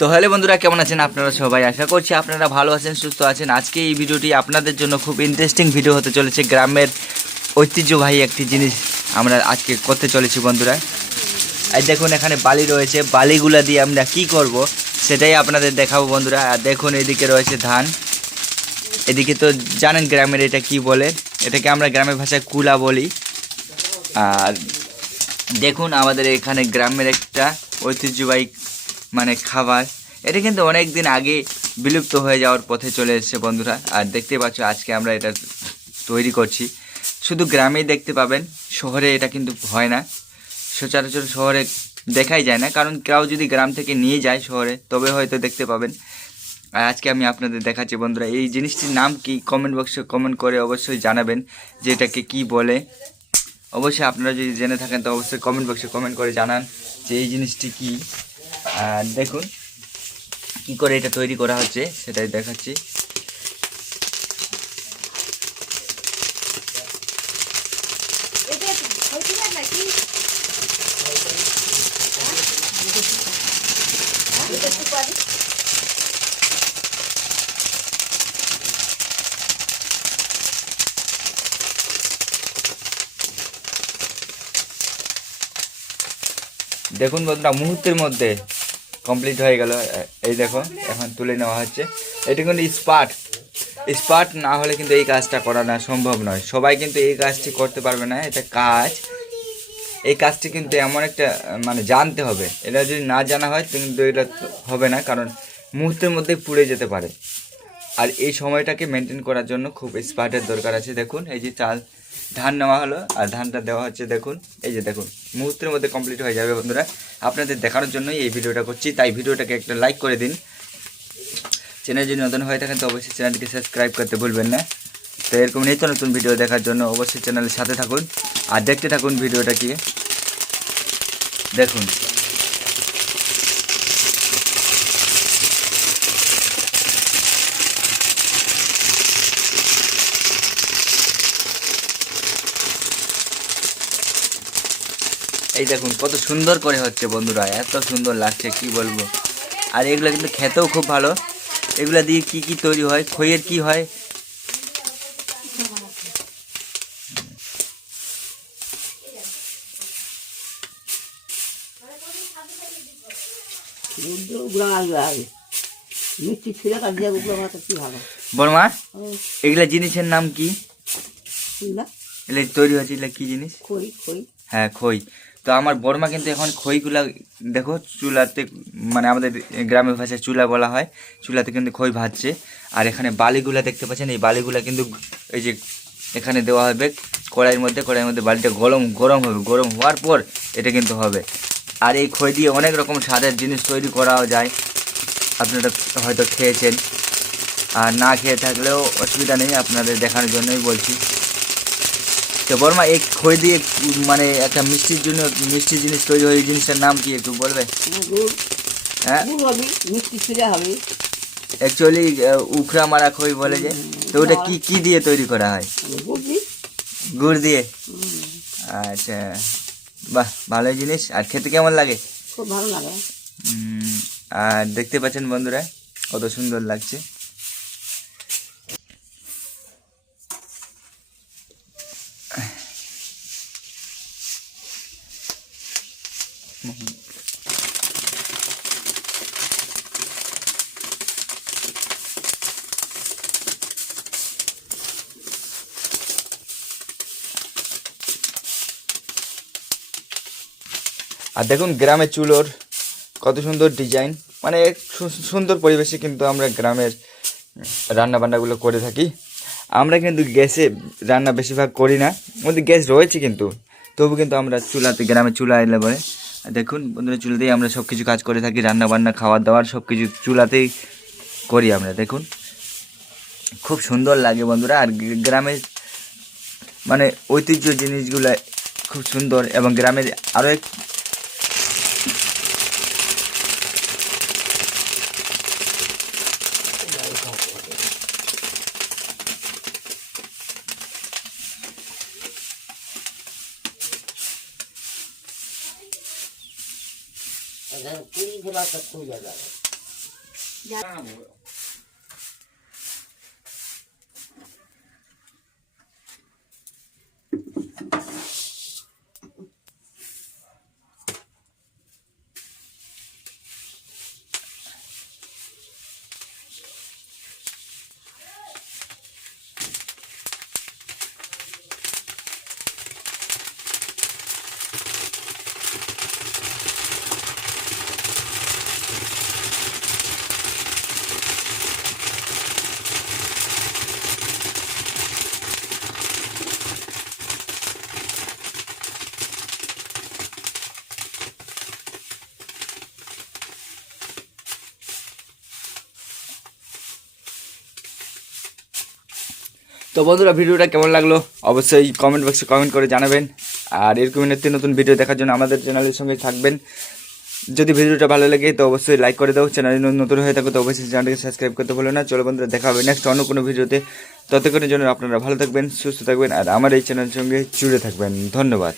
তো হ্যালো বন্ধুরা, কেমন আছেন আপনারা সবাই? আশা করছি আপনারা ভালো আছেন, সুস্থ আছেন। আজকে এই ভিডিওটি আপনাদের জন্য খুব ইন্টারেস্টিং ভিডিও হতে চলেছে। গ্রামের ঐতিহ্যবাহী একটি জিনিস আমরা আজকে করতে চলেছি বন্ধুরা। আর দেখুন এখানে বালি রয়েছে, বালিগুলা দিয়ে আমরা কি করব সেটাই আপনাদের দেখাবো বন্ধুরা। আর দেখুন এদিকে রয়েছে ধান, এদিকে তো জানেন গ্রামের এটা কি বলে, এটাকে আমরা গ্রামের ভাষায় কুলা বলি। আর দেখুন আমাদের এখানে গ্রামের একটা ঐতিহ্যবাহী খাবার, এটা কিন্তু অনেক দিন আগে বিলুপ্ত হয়ে যাওয়ার পথে চলে এসেছে বন্ধুরা। আর দেখতে পাচ্ছ আজকে আমরা এটা তৈরি করছি। শুধু গ্রামেই দেখতে পাবেন, শহরে এটা কিন্তু হয় না, সচরাচর শহরে দেখাই যায় না। কারণ কেউ যদি গ্রাম থেকে নিয়ে যায় শহরে তবে হয়তো দেখতে পাবেন। আর আজকে আমি আপনাদের দেখাচ্ছি বন্ধুরা। এই জিনিসটির নাম কি কমেন্ট বক্সে কমেন্ট করে অবশ্যই জানাবেন যে এটাকে কী বলে। অবশ্যই আপনারা যদি জেনে থাকেন তো অবশ্যই কমেন্ট বক্সে কমেন্ট করে জানান যে এই জিনিসটি কী। আর দেখুন কি করে এটা তৈরি করা হচ্ছে সেটাই দেখাচ্ছি। দেখুন বন্ধুরা, মুহূর্তের মধ্যে কমপ্লিট হয়ে গেল। এই দেখো এখন তুলে নেওয়া হচ্ছে। এটা কিন্তু স্পার্ট না হলে কিন্তু এই কাজটা করা না সম্ভব নয়। সবাই কিন্তু এই কাজটি করতে পারবে না। এটা কাজ, এই কাজটি কিন্তু এমন একটা জানতে হবে। এটা যদি না জানা হয় কিন্তু এটা হবে না, কারণ মুহূর্তের মধ্যে পুড়ে যেতে পারে। আর এই সময়টাকে মেনটেন করার জন্য খুব স্পার্টের দরকার আছে। দেখুন এই যে ধান নেওয়া হলো আর ধানটা দেওয়া হচ্ছে। দেখুন এই যে দেখুন মুহূর্তের মধ্যে কমপ্লিট হয়ে যাবে বন্ধুরা। আপনাদের দেখানোর জন্যই এই ভিডিওটা করছি, তাই ভিডিওটাকে একটা লাইক করে দিন। চ্যানেল যদি নতুন হয়ে থাকেন তো অবশ্যই চ্যানেলটিকে সাবস্ক্রাইব করতে ভুলবেন না। তো এরকম নিত্য নতুন ভিডিও দেখার জন্য অবশ্যই চ্যানেলের সাথে থাকুন আর দেখতে থাকুন ভিডিওটাকে। দেখুন এই দেখুন কত সুন্দর করে হচ্ছে বন্ধুরা, এত সুন্দর লাগছে কি বলবো। আর এগুলো কিন্তু খেতেও খুব ভালো। এগুলা দিয়ে কি কি তৈরি হয়, খইয়ের কি হয়, বর্মা এগুলা জিনিসের নাম কি? এগুলা তৈরি হচ্ছে এগুলা কি জিনিস? হ্যাঁ খই। তো আমার বর্মা কিন্তু এখন খইগুলা দেখো চুলাতে, আমাদের গ্রামের ভাষায় চুলা বলা হয়, চুলাতে কিন্তু খই ভাজছে। আর এখানে বালিগুলা দেখতে পাচ্ছেন, এই বালিগুলা কিন্তু এই যে এখানে দেওয়া হবে কড়াইয়ের মধ্যে বালিটা গরম হবে, গরম হওয়ার পর এটা কিন্তু হবে। আর এই খই দিয়ে অনেক রকম স্বাদের জিনিস তৈরি করাও যায়, আপনারা হয়তো খেয়েছেন। আর না খেয়ে থাকলেও অসুবিধা নেই, আপনাদের দেখানোর জন্যই বলছি। তো বর্মা এই খই দিয়ে একটা মিষ্টি জিনিস তৈরি হয়, এই জিনিসটার নাম কি একটু বলবে? হ্যাঁ অ্যাকচুয়ালি উখড়া মারা খই বলে যে। তো ওটা কি কি দিয়ে তৈরি করা হয়? গুড় দিয়ে। আচ্ছা বাহ, ভালোই জিনিস। আর খেতে কেমন লাগে? খুব ভালো লাগে। আর দেখতে পাচ্ছেন বন্ধুরা কত সুন্দর লাগছে। আর দেখুন গ্রামের চুলোর কত সুন্দর ডিজাইন, সুন্দর পরিবেশে কিন্তু আমরা গ্রামের রান্না বান্নাগুলো করে থাকি। আমরা কিন্তু গ্যাসে রান্না বেশিরভাগ করি না, আমাদের গ্যাস রয়েছে কিন্তু তবু কিন্তু আমরা চুলাতে, গ্রামের চুলা এলে পরে দেখুন বন্ধুরা চুলাতেই আমরা সব কিছু কাজ করে থাকি। রান্না বান্না, খাবার দাবার সব কিছু চুলাতেই করি আমরা। দেখুন খুব সুন্দর লাগে বন্ধুরা। আর গ্রামের ঐতিহ্য জিনিসগুলো খুব সুন্দর। এবং গ্রামের আরও এক पूरी भला सब हो जाएगा। তো বন্ধুরা ভিডিওটা কেমন লাগলো অবশ্যই কমেন্ট বক্সে কমেন্ট করে জানাবেন। আর এরকম নিত্য নতুন ভিডিও দেখার জন্য আমাদের চ্যানেলের সঙ্গে থাকবেন। যদি ভিডিওটা ভালো লাগে তো অবশ্যই লাইক করে দাও, চ্যানেলে নতুন হয়ে থাকো তো অবশ্যই চ্যানেলকে সাবস্ক্রাইব করতে ভুলো না। চলো বন্ধুরা, দেখা হবে নেক্সট অন্য কোনো ভিডিওতে। ততক্ষণের জন্য আপনারা ভালো থাকবেন, সুস্থ থাকবেন আর আমার এই চ্যানেলের সঙ্গে জুড়ে থাকবেন। ধন্যবাদ।